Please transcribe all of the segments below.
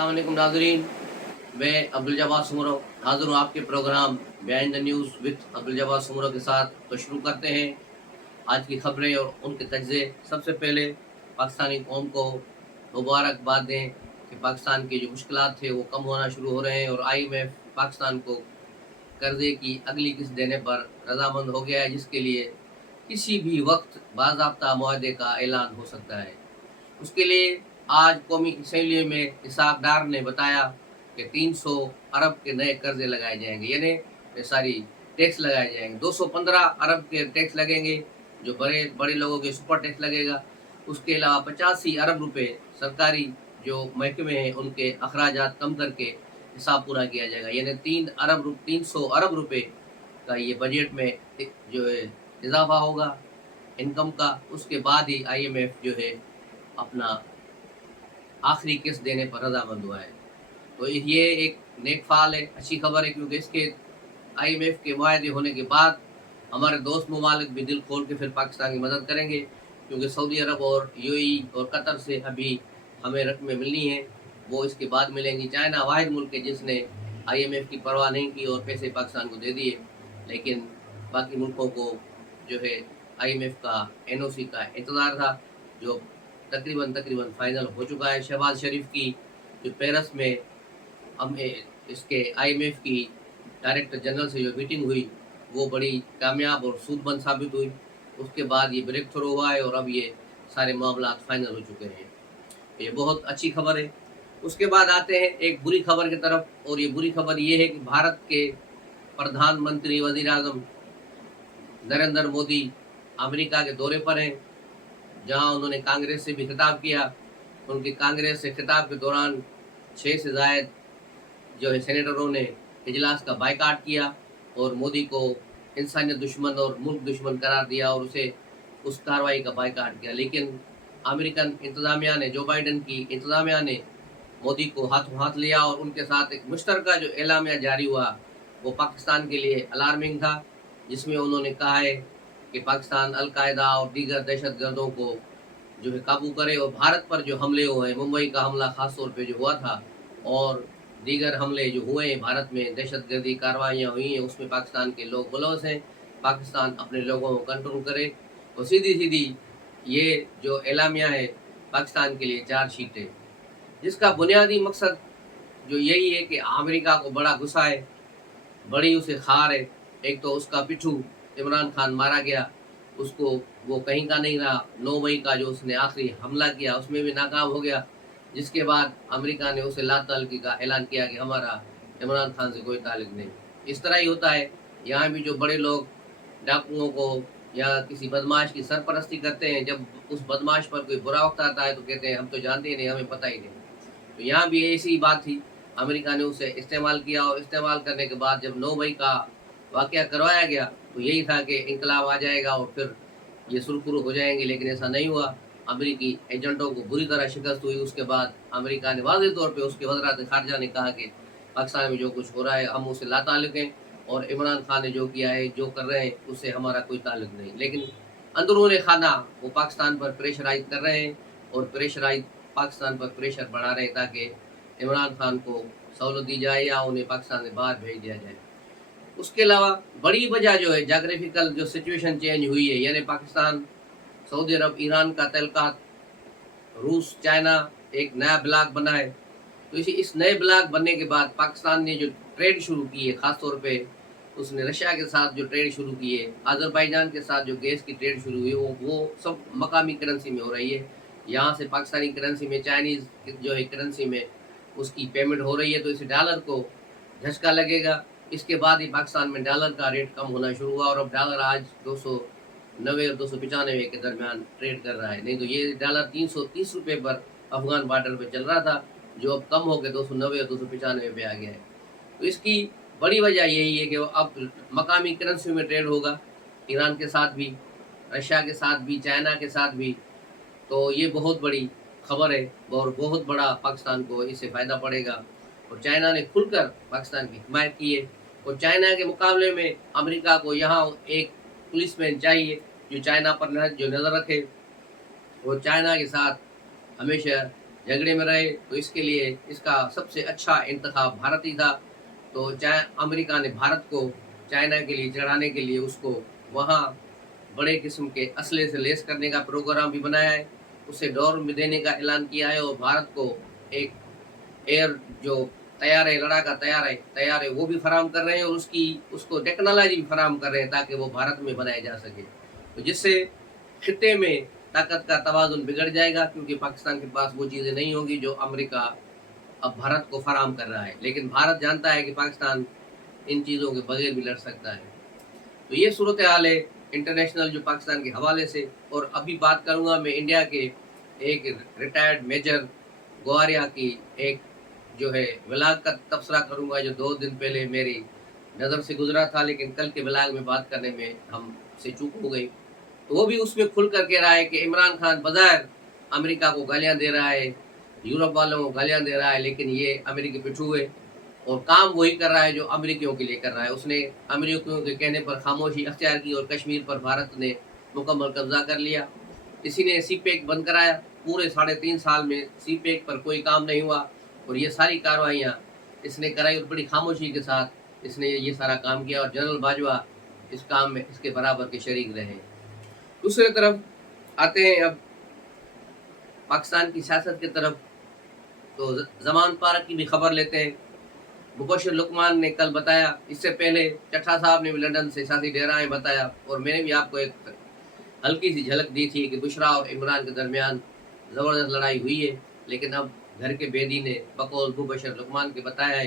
अस्सलाम वालेकुम नाज़रीन, मैं अब्दुल जब्बार सुमरो हाज़िर हूँ आपके program behind the news with Abdul Jabbar Soomro के साथ। तो शुरू करते हैं आज की खबरें और उनके तज्ज़े। सबसे पहले पाकिस्तानी कौम को मुबारकबाद दें कि पाकिस्तान के जो मुश्किलात थे वो कम होना शुरू हो रहे हैं और IMF पाकिस्तान को कर्ज़े की अगली किस्त देने पर रज़ामंद हो गया है, जिसके लिए किसी भी वक्त बाज़ाब्ता मुआहदे का ऐलान हो सकता है। उसके लिए आज कौमी असम्बली में इसहाक डार ने बताया कि 300 अरब के नए कर्जे लगाए जाएंगे, यानी सारी टैक्स लगाए जाएंगे। 215 अरब के टैक्स लगेंगे, जो बड़े बड़े लोगों के सुपर टैक्स लगेगा। उसके अलावा 85 अरब रुपए सरकारी जो महकमे हैं उनके अखराजात कम करके हिसाब पूरा किया जाएगा, यानी 300 अरब रुपए का ये बजट में जो है इजाफा होगा इनकम का। उसके बाद ही IMF जो है अपना आखिरी किस्त देने पर रजामंद हुआ है। तो ये एक नेक फाल है, अच्छी खबर है, क्योंकि इसके IMF के मुआहदे होने के बाद हमारे दोस्त ममालिक भी दिल खोल के फिर पाकिस्तान की मदद करेंगे, क्योंकि सऊदी अरब और UAE और कतर से अभी हमें रकमें मिलनी है, वो इसके बाद मिलेंगी। चाइना वाहिद मुल्क है जिसने IMF की परवाह नहीं की और पैसे पाकिस्तान को दे दिए, लेकिन बाकी मुल्कों को जो है IMF का NOC का इंतज़ार था, जो तकरीबन फाइनल हो चुका है। शहबाज शरीफ की जो पेरिस में हमें इसके IMF की डायरेक्टर जनरल से जो मीटिंग हुई वो बड़ी कामयाब और सूदमंद साबित हुई। उसके बाद ये ब्रेक थ्रू हुआ है और अब ये सारे मामला फाइनल हो चुके हैं। ये बहुत अच्छी खबर है। उसके बाद आते हैं एक बुरी खबर की तरफ, और ये बुरी खबर ये है कि भारत के प्रधानमंत्री वज़ीर आज़म नरेंद्र मोदी अमेरिका के दौरे पर हैं, जहां उन्होंने कांग्रेस से भी खिताब किया। उनकी कांग्रेस से खिताब के दौरान 6 से ज़ायद जो है सेनेटरों ने इजलास का बायकाट किया और मोदी को इंसानियत दुश्मन और मुल्क दुश्मन करार दिया और उसे उस कार्रवाई का बायकाट किया। लेकिन अमेरिकन इंतज़ामिया ने, जो बाइडन की इंतज़ामिया ने मोदी को हाथों हाथ लिया और उनके साथ एक मुश्तरका जो एलामिया जारी हुआ वो पाकिस्तान के लिए अलार्मिंग था, जिसमें उन्होंने कहा है कि पाकिस्तान अलकायदा और दीगर दहशत गर्दों को जो है काबू करे, और भारत पर जो हमले हुए हैं, मुंबई का हमला खास तौर पे जो हुआ था और दीगर हमले जो हुए हैं भारत में, दहशतगर्दी कार्रवाइयाँ हुई हैं, उसमें पाकिस्तान के लोग मुलव्वस हैं। पाकिस्तान अपने लोगों को कंट्रोल करे। और सीधी सीधी ये जो एलामिया है पाकिस्तान के लिए चार्जशीट है, जिसका बुनियादी मकसद जो यही है कि अमेरिका को बड़ा गुस्सा है, बड़ी उसे खार है। एक तो उसका पिट्ठू इमरान खान मारा गया, उसको वो कहीं का नहीं रहा। 9 मई का जो उसने आखिरी हमला किया उसमें भी नाकाम हो गया, जिसके बाद अमेरिका ने उसे ला ताल्लुकी का ऐलान किया कि हमारा इमरान खान से कोई ताल्लुक नहीं। इस तरह ही होता है यहाँ भी, जो बड़े लोग डाकुओं को या किसी बदमाश की सरपरस्ती करते हैं, जब उस बदमाश पर कोई बुरा वक्त आता है तो कहते हैं हम तो जानते ही नहीं, हमें पता ही नहीं। तो यहाँ भी ऐसी ही बात थी, अमेरिका ने उसे इस्तेमाल किया और इस्तेमाल करने के बाद जब 9 मई का वाक़या करवाया गया तो यही था कि इंकलाब आ जाएगा और फिर ये सुरखुरु हो जाएंगे, लेकिन ऐसा नहीं हुआ। अमेरिकी एजेंटों को बुरी तरह शिकस्त हुई। उसके बाद अमेरिका ने वाज़ेह तौर पे, उसके वज़रात ख़ारजा ने कहा कि पाकिस्तान में जो कुछ हो रहा है हम उससे लाताल्लुक़ हैं, और इमरान खान ने जो किया है, जो कर रहे हैं, उससे हमारा कोई ताल्लुक़ नहीं। लेकिन अंदरूनी खाना वो पाकिस्तान पर प्रेशराइज़ कर रहे हैं और पाकिस्तान पर प्रेशर बढ़ा रहे हैं ताकि इमरान खान को सहूलत दी जाए या उन्हें पाकिस्तान से बाहर भेज दिया जाए। उसके अलावा बड़ी वजह जो है जोग्राफिकल जो सिचुएशन चेंज हुई है, यानी पाकिस्तान, सऊदी अरब, ईरान का तल्लुकात, रूस, चाइना एक नया ब्लॉक बना है। तो इस नए ब्लॉक बनने के बाद पाकिस्तान ने जो ट्रेड शुरू की है, ख़ास तौर पे उसने रशिया के साथ जो ट्रेड शुरू की है, अज़रबैजान के साथ जो गैस की ट्रेड शुरू हुई वो सब मकामी करेंसी में हो रही है। यहाँ से पाकिस्तानी करेंसी में, चाइनीज़ जो है करेंसी में उसकी पेमेंट हो रही है, तो इसे डॉलर को झटका लगेगा। इसके बाद ही पाकिस्तान में डॉलर का रेट कम होना शुरू हुआ और अब डॉलर आज 290 और 295 के दरमियान ट्रेड कर रहा है। नहीं तो ये डॉलर 330 रुपये पर अफगान बॉर्डर पर चल रहा था, जो अब कम होकर 290 और 295 पे आ गया है। तो इसकी बड़ी वजह यही है कि अब मकामी करेंसी में ट्रेड होगा, ईरान के साथ भी, रशिया के साथ भी, चाइना के साथ भी। तो ये बहुत बड़ी खबर है और बहुत बड़ा पाकिस्तान को इससे फ़ायदा पड़ेगा। और चाइना ने खुलकर पाकिस्तान की हिमायत की है, और चाइना के मुकाबले में अमेरिका को यहाँ एक पुलिसमैन चाहिए जो चाइना पर जो नज़र रखे, वो चाइना के साथ हमेशा झगड़े में रहे, तो इसके लिए इसका सबसे अच्छा इंतखाब भारत ही था। तो चाहे अमेरिका ने भारत को चाइना के लिए चढ़ाने के लिए उसको वहाँ बड़े किस्म के असले से लेस करने का प्रोग्राम भी बनाया है, उसे डोर भी देने का ऐलान किया है, और भारत को एक एयर जो तैयार है, लड़ाका तैयार है वो भी फराहम कर रहे हैं, और उसको टेक्नोलॉजी भी फराहम कर रहे हैं ताकि वो भारत में बनाया जा सके। तो जिससे खित्ते में ताकत का तवाज़ुन बिगड़ जाएगा, क्योंकि पाकिस्तान के पास वो चीज़ें नहीं होंगी जो अमेरिका अब भारत को फराहम कर रहा है। लेकिन भारत जानता है कि पाकिस्तान इन चीज़ों के बगैर भी लड़ सकता है। तो ये सूरत हाल है इंटरनेशनल जो पाकिस्तान के हवाले से। और अभी बात करूँगा मैं इंडिया के एक रिटायर्ड मेजर गोवारिया की एक जो है व्लाग का तबसरा करूँगा, जो 2 दिन पहले मेरी नज़र से गुजरा था, लेकिन कल के व्लाग में बात करने में हमसे चूक हो गई। तो वो भी उसमें खुल कर कह रहा है कि इमरान खान बज़ाहिर अमेरिका को गालियाँ दे रहा है, यूरोप वालों को गालियाँ दे रहा है, लेकिन ये अमेरिकी पिट्ठू है और काम वही कर रहा है जो अमेरिकियों के लिए कर रहा है। उसने अमेरिकियों के कहने पर खामोशी अख्तियार की और कश्मीर पर भारत ने मुकम्मल कब्जा कर लिया। इसी ने सीपेक बंद कराया, पूरे 3.5 साल में सीपेक पर कोई काम नहीं हुआ, और ये सारी कार्रवाइयाँ इसने कराई और बड़ी खामोशी के साथ इसने ये सारा काम किया, और जनरल बाजवा इस काम में इसके बराबर के शरीक रहे। दूसरी तरफ आते हैं अब पाकिस्तान की सियासत की तरफ, तो जमान पार्क की भी खबर लेते हैं। मुबशिर लुकमान ने कल बताया, इससे पहले चट्ठा साहब ने भी लंदन से सियासी डेराएं बताया, और मैंने भी आपको एक हल्की सी झलक दी थी कि बुशरा और इमरान के दरमियान ज़बरदस्त लड़ाई हुई है। लेकिन अब घर के बेदी ने बकौल मुबशिर लुकमान के बताया है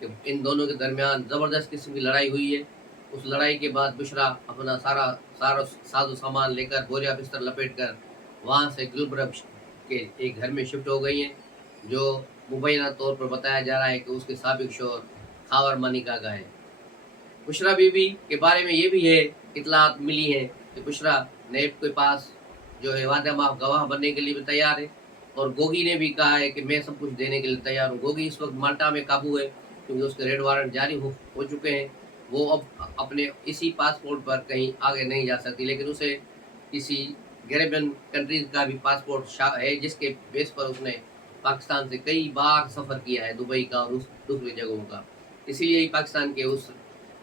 कि इन दोनों के दरमियान ज़बरदस्त किस्म की लड़ाई हुई है। उस लड़ाई के बाद बुशरा अपना सारा साजो सामान लेकर बोरिया बिस्तर लपेट कर वहाँ से गुलबर्ग के एक घर में शिफ्ट हो गई हैं, जो मुबैना तौर पर बताया जा रहा है कि उसके साबिक शौहर खावर मनिका का है। बुशरा बीबी के बारे में ये भी है, इतलात मिली है कि बुशरा नेब के पास जो है वादा माफ गवाह बनने के लिए भी तैयार है, और गोगी ने भी कहा है कि मैं सब कुछ देने के लिए तैयार हूँ। गोगी इस वक्त माल्टा में काबू है, क्योंकि उसके रेड वारंट जारी हो चुके हैं। वो अब अपने इसी पासपोर्ट पर कहीं आगे नहीं जा सकती, लेकिन उसे किसी कैरेबियन कंट्रीज का भी पासपोर्ट है, जिसके बेस पर उसने पाकिस्तान से कई बार सफ़र किया है, दुबई का और उस दूसरी जगहों का। इसीलिए ही पाकिस्तान के उस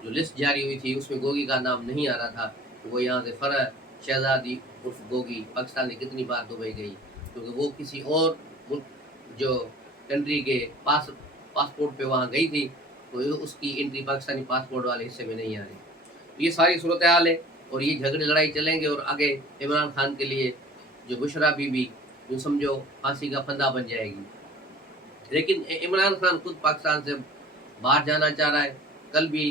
जो लिस्ट जारी हुई थी उसमें गोगी का नाम नहीं आ रहा था। तो वो यहाँ से फरह शहजादी उर्फ गोगी पाकिस्तान में कितनी बार दुबई गई, क्योंकि वो किसी और मुल्क जो कंट्री के पासपोर्ट पे वहाँ गई थी, तो उसकी एंट्री पाकिस्तानी पासपोर्ट वाले हिस्से में नहीं आ रही। तो ये सारी सूरत हाल है, और ये झगड़े लड़ाई चलेंगे, और आगे इमरान खान के लिए जो बुशरा बीबी जो समझो फांसी का फंदा बन जाएगी। लेकिन इमरान खान खुद पाकिस्तान से बाहर जाना चाह रहा है। कल भी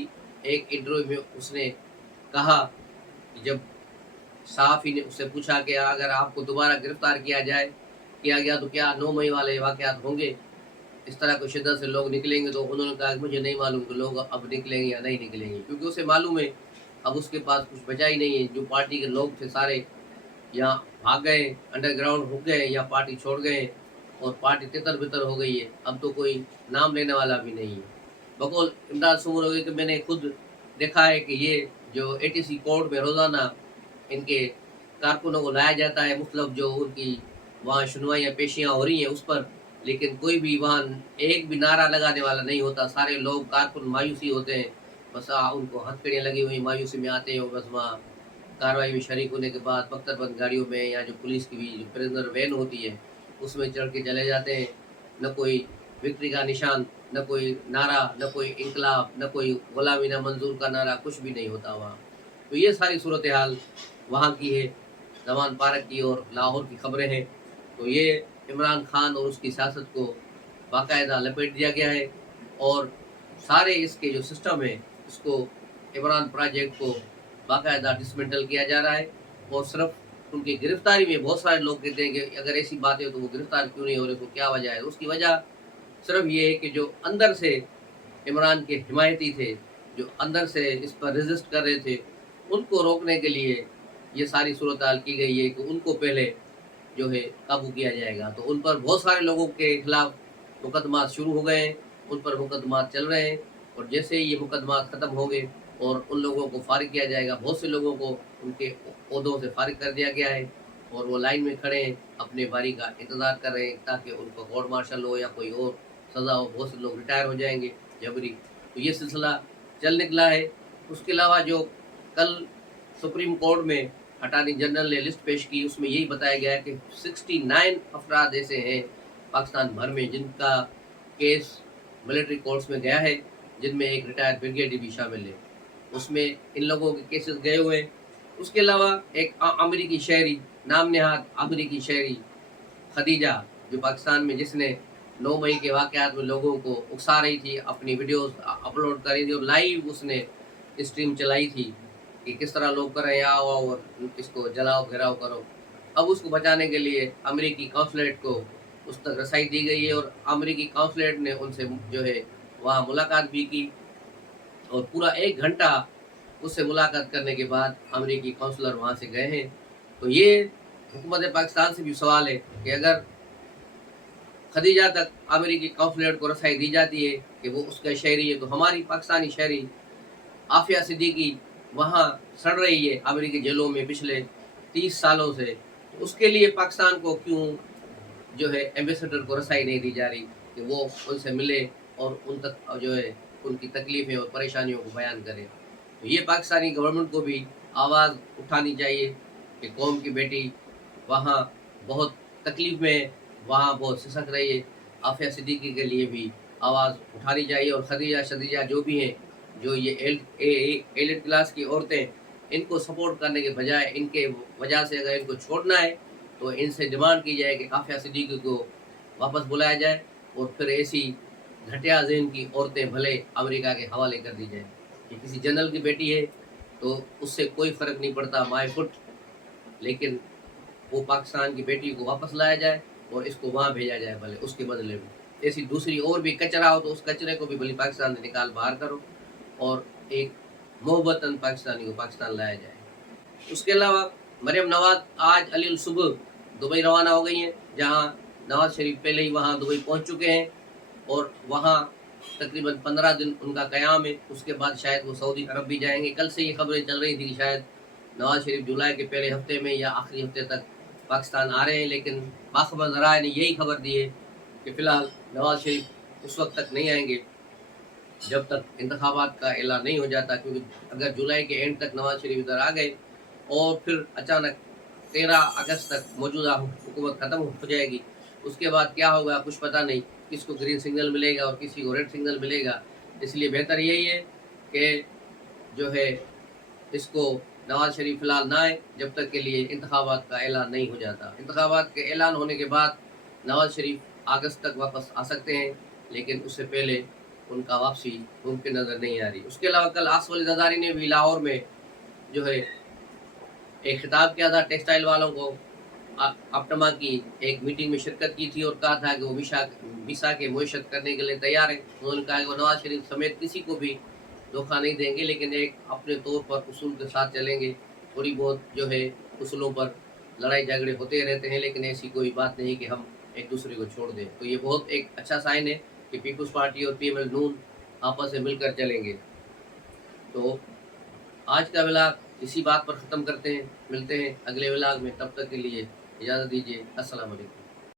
एक इंटरव्यू में उसने कहा कि जब सहाफ़ी ने उससे पूछा कि अगर आपको दोबारा गिरफ्तार किया गया तो क्या 9 मई वाले वाक़यात होंगे, इस तरह को शिद्दत से लोग निकलेंगे? तो उन्होंने कहा मुझे नहीं मालूम कि लोग अब निकलेंगे या नहीं निकलेंगे, क्योंकि उसे मालूम है अब उसके पास कुछ बचा ही नहीं है। जो पार्टी के लोग थे सारे यहाँ भाग गए, अंडरग्राउंड हो गए या पार्टी छोड़ गए, और पार्टी तितर बितर हो गई है। अब तो कोई नाम लेने वाला भी नहीं है। बकौल इमदाद सुमर हो गई कि मैंने खुद देखा है कि ये जो एटीसी कोर्ट में रोज़ाना इनके कारकुनों को लाया जाता है, मतलब जो उनकी वहाँ सुनवाइयाँ पेशियाँ हो रही हैं उस पर, लेकिन कोई भी वहाँ एक भी नारा लगाने वाला नहीं होता। सारे लोग कारकुन मायूसी होते हैं, बस उनको हथकड़ियाँ लगी हुई मायूसी में आते हैं, और बस वहाँ कार्रवाई में शरीक होने के बाद पख्तरबंद गाड़ियों में या जो पुलिस की भी जो प्रिजनर वैन होती है उसमें चढ़ के चले जाते हैं। न कोई विक्ट्री का निशान, न कोई नारा, न कोई इनकलाब, न कोई गुलामी न मंजूर का नारा, कुछ भी नहीं होता वहाँ। तो ये सारी सूरत हाल वहाँ की है, जमान पार्क की और लाहौर की खबरें हैं। तो ये इमरान खान और उसकी सियासत को बाकायदा लपेट दिया गया है, और सारे इसके जो सिस्टम है उसको इमरान प्रोजेक्ट को बाकायदा डिसमेंटल किया जा रहा है। और सिर्फ उनकी गिरफ्तारी में बहुत सारे लोग कहते हैं कि अगर ऐसी बात है तो वो गिरफ्तार क्यों नहीं हो रहे, तो क्या वजह है? उसकी वजह सिर्फ ये है कि जो अंदर से इमरान के हिमायती थे, जो अंदर से इस पर रेजिस्ट कर रहे थे, उनको रोकने के लिए ये सारी सूरत हाल की गई है कि उनको पहले जो है काबू किया जाएगा। तो उन पर बहुत सारे लोगों के खिलाफ मुकदमा शुरू हो गए हैं, उन पर मुकदमा चल रहे हैं, और जैसे ही ये मुकदमा ख़त्म होंगे और उन लोगों को फारिग किया जाएगा, बहुत से लोगों को उनके ओहदों से फारिग कर दिया गया है। اور وہ لائن میں کھڑے ہیں، اپنے باری کا انتظار کر رہے ہیں تاکہ ان کو کورٹ مارشل ہو یا کوئی اور سزا ہو۔ بہت سے لوگ ریٹائر ہو جائیں گے جبری، تو یہ سلسلہ چل نکلا ہے۔ اس کے علاوہ جو کل سپریم کورٹ میں اٹارنی جنرل نے لسٹ پیش کی، اس میں یہی بتایا گیا ہے کہ 69 افراد ایسے ہیں پاکستان بھر میں جن کا کیس ملٹری کورٹس میں گیا ہے، جن میں ایک ریٹائرڈ بریگیڈیئر بھی شامل ہے، اس میں ان لوگوں کے کیسز گئے ہوئے ہیں۔ اس کے علاوہ ایک امریکی شہری، نام نہاد امریکی شہری خدیجہ، جو پاکستان میں جس نے 9 مئی کے واقعات میں لوگوں کو اکسا رہی تھی، اپنی ویڈیوز اپلوڈ کر رہی تھی اور لائیو اس نے اسٹریم چلائی تھی کہ کس طرح لوگ کر رہے ہیں آؤ اور اس کو جلاؤ گھراؤ کرو۔ اب اس کو بچانے کے لیے امریکی قونصلیٹ کو اس تک رسائی دی گئی ہے اور امریکی قونصلیٹ نے ان سے جو ہے وہاں ملاقات بھی کی، اور پورا 1 گھنٹہ اس سے ملاقات کرنے کے بعد امریکی کونسلر وہاں سے گئے ہیں۔ تو یہ حکومت پاکستان سے بھی سوال ہے کہ اگر خدیجہ تک امریکی قونصلیٹ کو رسائی دی جاتی ہے کہ وہ اس کا شہری ہے، تو ہماری پاکستانی شہری عافیہ صدیقی وہاں سڑ رہی ہے امریکی جیلوں میں پچھلے 30 سالوں سے، تو اس کے لیے پاکستان کو کیوں جو ہے ایمبیسڈر کو رسائی نہیں دی جا رہی کہ وہ ان سے ملے اور ان تک جو ہے ان کی تکلیفیں اور پریشانیوں کو بیان کرے۔ تو یہ پاکستانی گورنمنٹ کو بھی آواز اٹھانی چاہیے کہ قوم کی بیٹی وہاں بہت تکلیف میں، وہاں بہت سسک رہی ہے، عافیہ صدیقی کے لیے بھی آواز اٹھانی چاہیے۔ اور خدیجہ شدیجہ جو بھی ہیں، جو یہ ایلٹ کلاس کی عورتیں، ان کو سپورٹ کرنے کے بجائے ان کے وجہ سے اگر ان کو چھوڑنا ہے تو ان سے ڈیمانڈ کی جائے کہ عافیہ صدیقی کو واپس بلایا جائے اور پھر ایسی گھٹیا ذہن کی عورتیں بھلے امریکہ کے حوالے کر دی جائیں۔ کہ کسی جنرل کی بیٹی ہے تو اس سے کوئی فرق نہیں پڑتا مائے فٹ، لیکن وہ پاکستان کی بیٹی کو واپس لایا جائے اور اس کو وہاں بھیجا جائے بھلے اس کے بدلے میں۔ ایسی دوسری اور بھی کچرا ہو تو اس کچرے کو بھی بھلے پاکستان سے نکال باہر کرو اور ایک محبتاً پاکستانی کو پاکستان لایا جائے۔ اس کے علاوہ مریم نواز آج علی الصبح دبئی روانہ ہو گئی ہیں، جہاں نواز شریف پہلے ہی وہاں دبئی پہنچ چکے ہیں اور وہاں تقریباً 15 دن ان کا قیام ہے۔ اس کے بعد شاید وہ سعودی عرب بھی جائیں گے۔ کل سے یہ خبریں چل رہی تھی کہ شاید نواز شریف جولائی کے پہلے ہفتے میں یا آخری ہفتے تک پاکستان آ رہے ہیں، لیکن باخبر ذرائع نے یہی خبر دی ہے کہ فی الحال نواز شریف اس وقت تک نہیں آئیں گے جب تک انتخابات کا اعلان نہیں ہو جاتا، کیونکہ اگر جولائی کے اینڈ تک نواز شریف ادھر آ گئے اور پھر اچانک 13 اگست تک موجودہ حکومت ختم ہو جائے گی، اس کے بعد کیا ہوگا کچھ پتہ نہیں، کس کو گرین سگنل ملے گا اور کسی کو ریڈ سگنل ملے گا۔ اس لیے بہتر یہی ہے کہ جو ہے اس کو نواز شریف فی الحال نہ آئے جب تک کے لیے انتخابات کا اعلان نہیں ہو جاتا۔ انتخابات کے اعلان ہونے کے بعد نواز شریف اگست تک واپس آ سکتے ہیں، لیکن اس سے پہلے ان کا واپسی ممکن نظر نہیں آ رہی۔ اس کے علاوہ کل آصف علی زرداری نے بھی لاہور میں جو ہے ایک خطاب کیا تھا ٹیکسٹائل والوں کو، اپٹما کی ایک میٹنگ میں شرکت کی تھی اور کہا تھا کہ وہ ویسا کے معیشت کرنے کے لیے تیار ہیں۔ انہوں نے کہا کہ وہ نواز شریف سمیت کسی کو بھی دھوکہ نہیں دیں گے، لیکن ایک اپنے طور پر اصول کے ساتھ چلیں گے۔ تھوڑی بہت جو ہے اصولوں پر لڑائی جھگڑے ہوتے رہتے ہیں، لیکن ایسی کوئی بات نہیں کہ ہم ایک دوسرے کو چھوڑ دیں۔ تو یہ بہت ایک اچھا سائن ہے کہ پیپلز پارٹی اور پی ایم ایل نون آپس میں مل کر چلیں گے۔ تو آج کا ولاگ اسی بات پر ختم کرتے ہیں، ملتے ہیں اگلے ولاگ میں، تب تک کے لیے اجازت دیجیے، السلام علیکم۔